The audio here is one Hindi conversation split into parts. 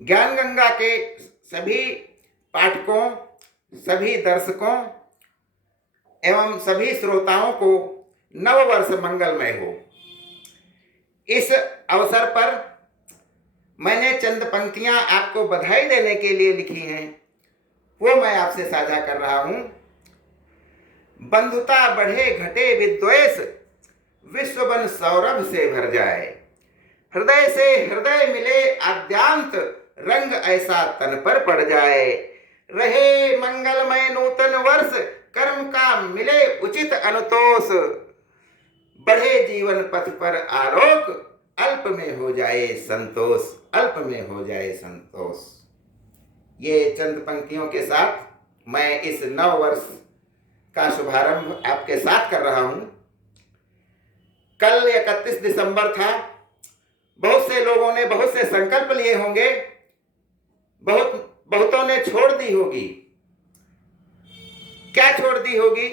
ज्ञान गंगा के सभी पाठकों, सभी दर्शकों एवं सभी श्रोताओं को नव वर्ष मंगलमय हो। इस अवसर पर मैंने चंद पंक्तियां आपको बधाई देने के लिए लिखी हैं, वो मैं आपसे साझा कर रहा हूं। बंधुता बढ़े घटे विद्वेष, विश्व बन सौरभ से भर जाए। हृदय से हृदय मिले आद्यांत, रंग ऐसा तन पर पड़ जाए। रहे मंगलमय नूतन वर्ष, कर्म का मिले उचित अनुतोष। बढ़े जीवन पथ पर आलोक, अल्प में हो जाए संतोष, अल्प में हो जाए संतोष। ये चंद पंक्तियों के साथ मैं इस नव वर्ष का शुभारंभ आपके साथ कर रहा हूं। कल 31 दिसंबर था। बहुत से लोगों ने बहुत से संकल्प लिए होंगे, बहुतों ने छोड़ दी होगी। क्या छोड़ दी होगी?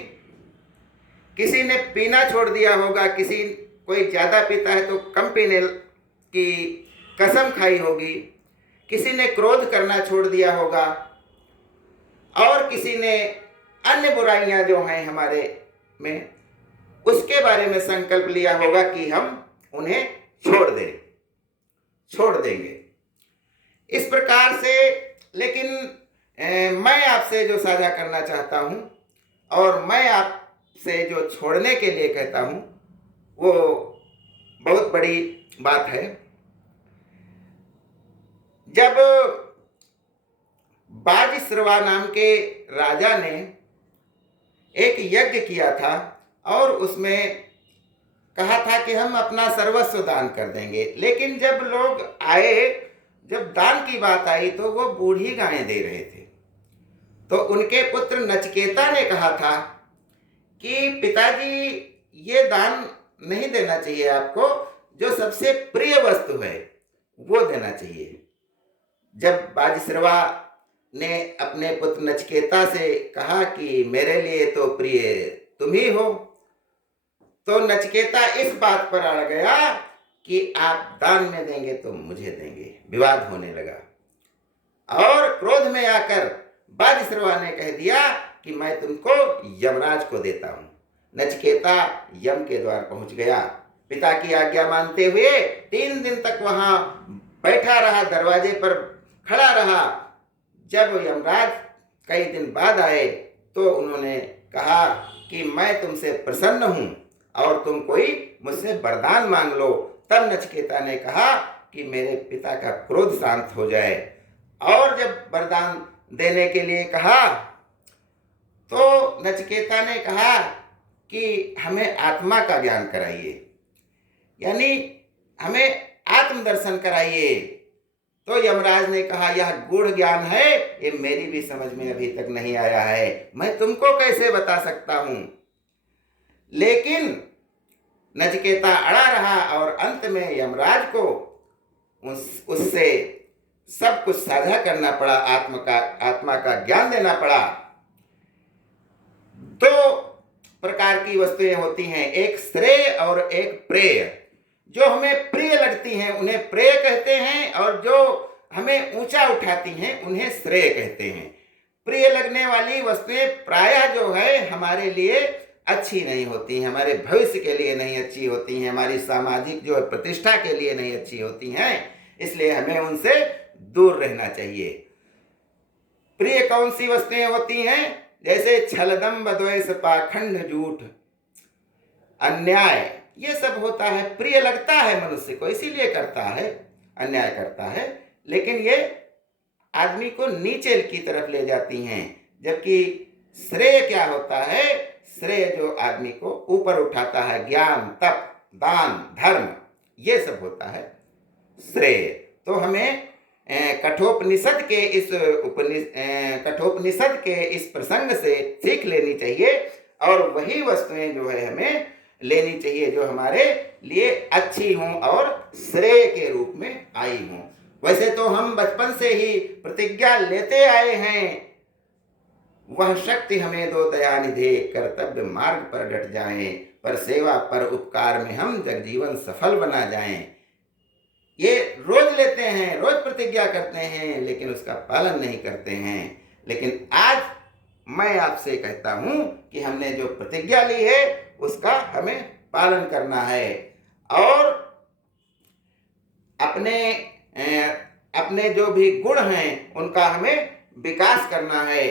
किसी ने पीना छोड़ दिया होगा, कोई ज्यादा पीता है तो कम पीने की कसम खाई होगी। किसी ने क्रोध करना छोड़ दिया होगा, और किसी ने अन्य बुराइयां जो हैं हमारे में, उसके बारे में संकल्प लिया होगा कि हम उन्हें छोड़ देंगे। इस प्रकार से, लेकिन मैं आपसे जो साझा करना चाहता हूं और मैं आपसे जो छोड़ने के लिए कहता हूं, वो बहुत बड़ी बात है। जब बाजीश्रवा नाम के राजा ने एक यज्ञ किया था और उसमें कहा था कि हम अपना सर्वस्व दान कर देंगे, लेकिन जब लोग आए, जब दान की बात आई तो वो बूढ़ी गायें दे रहे थे। तो उनके पुत्र नचिकेता ने कहा था कि पिताजी, ये दान नहीं देना चाहिए आपको, जो सबसे प्रिय वस्तु है वो देना चाहिए। जब बाजीश्रवा ने अपने पुत्र नचिकेता से कहा कि मेरे लिए तो प्रिय तुम ही हो, तो नचिकेता इस बात पर अड़ गया कि आप दान में देंगे तो मुझे देंगे। विवाद होने लगा और क्रोध में आकर बाजीश्रवा ने कह दिया कि मैं तुमको यमराज को देता हूं। नचिकेता यम के द्वार पहुंच गया। पिता की आज्ञा मानते हुए 3 दिन तक वहां बैठा रहा, दरवाजे पर खड़ा रहा। जब यमराज कई दिन बाद आए तो उन्होंने कहा कि मैं तुमसे प्रसन्न हूं और तुम कोई मुझसे वरदान मांग लो। तब नचिकेता ने कहा कि मेरे पिता का क्रोध शांत हो जाए, और जब वरदान देने के लिए कहा तो नचिकेता ने कहा कि हमें आत्मा का ज्ञान कराइए, यानी हमें आत्मदर्शन कराइए। तो यमराज ने कहा, यह गूढ़ ज्ञान है, ये मेरी भी समझ में अभी तक नहीं आया है, मैं तुमको कैसे बता सकता हूं। लेकिन नचिकेता अड़ा रहा और अंत में यमराज को उससे सब कुछ साझा करना पड़ा, आत्मा का ज्ञान देना पड़ा। 2 प्रकार की वस्तुएं होती हैं, एक श्रेय और एक प्रेय। जो हमें प्रिय लगती हैं उन्हें प्रेय कहते हैं, और जो हमें ऊंचा उठाती हैं उन्हें श्रेय कहते हैं। प्रिय लगने वाली वस्तुएं प्रायः जो है हमारे लिए अच्छी नहीं होती हैं, हमारे भविष्य के लिए नहीं अच्छी होती हैं, हमारी सामाजिक जो प्रतिष्ठा के लिए नहीं अच्छी होती हैं, इसलिए हमें उनसे दूर रहना चाहिए। प्रिय कौन सी वस्तुएं होती हैं? जैसे छलदम्ब, द्वेष, पाखंड, झूठ, अन्याय, ये सब होता है। प्रिय लगता है मनुष्य को, इसीलिए करता है, अन्याय करता है, लेकिन ये आदमी को नीचे की तरफ ले जाती हैं। जबकि श्रेय क्या होता है? श्रेय जो आदमी को ऊपर उठाता है, ज्ञान, तप, दान, धर्म, ये सब होता है श्रेय। तो हमें कठोपनिषद के इस प्रसंग से सीख लेनी चाहिए, और वही वस्तुएं जो है हमें लेनी चाहिए जो हमारे लिए अच्छी हों और श्रेय के रूप में आई हों। वैसे तो हम बचपन से ही प्रतिज्ञा लेते आए हैं, वह शक्ति हमें दो दयानिधे, कर्तव्य मार्ग पर डट जाएं, पर सेवा पर उपकार में हम जगजीवन सफल बना जाएं। ये रोज लेते हैं, रोज प्रतिज्ञा करते हैं लेकिन उसका पालन नहीं करते हैं। लेकिन आज मैं आपसे कहता हूँ कि हमने जो प्रतिज्ञा ली है उसका हमें पालन करना है और अपने जो भी गुण हैं उनका हमें विकास करना है।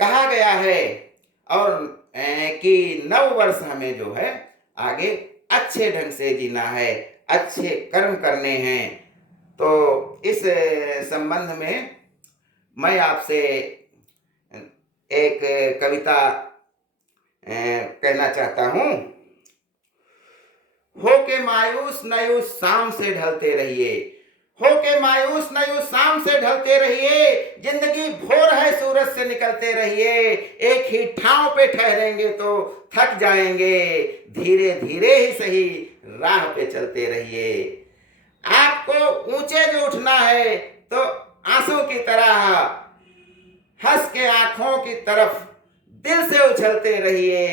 कहा गया है और कि नव वर्ष हमें जो है आगे अच्छे ढंग से जीना है, अच्छे कर्म करने हैं। तो इस संबंध में मैं आपसे एक कविता कहना चाहता हूँ। हो के मायूस नयूस शाम से ढलते रहिए, हो के मायूस नयूस शाम से ढलते रहिए, जिंदगी भोर है सूरज से निकलते रहिए, एक ही ठाव पे ठहरेंगे तो थक जाएंगे, धीरे धीरे ही सही राह पे चलते रहिए। आपको ऊंचे जो उठना है तो आंसू की तरह हंस के आंखों की तरफ दिल से उछलते रहिए,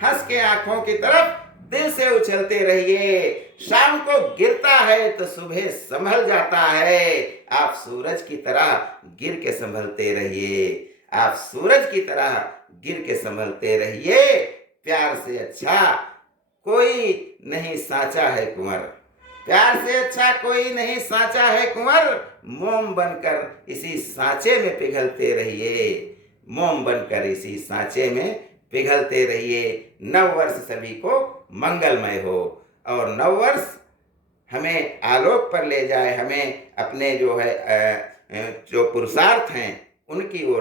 हंस के आंखों की तरफ दिल से उछलते रहिए। शाम को गिरता है तो सुबह संभल जाता है, आप सूरज की तरह गिर के संभलते रहिए, आप सूरज की तरह गिर के संभलते रहिए। प्यार से अच्छा कोई नहीं साचा है कुंवर, प्यार से अच्छा कोई नहीं साचा है कुंवर, मोम बनकर इसी सांचे में पिघलते रहिए, मोम बनकर इसी सांचे में पिघलते रहिए। नव वर्ष सभी को मंगलमय हो और नव वर्ष हमें आलोक पर ले जाए, हमें अपने जो है जो पुरुषार्थ हैं उनकी ओर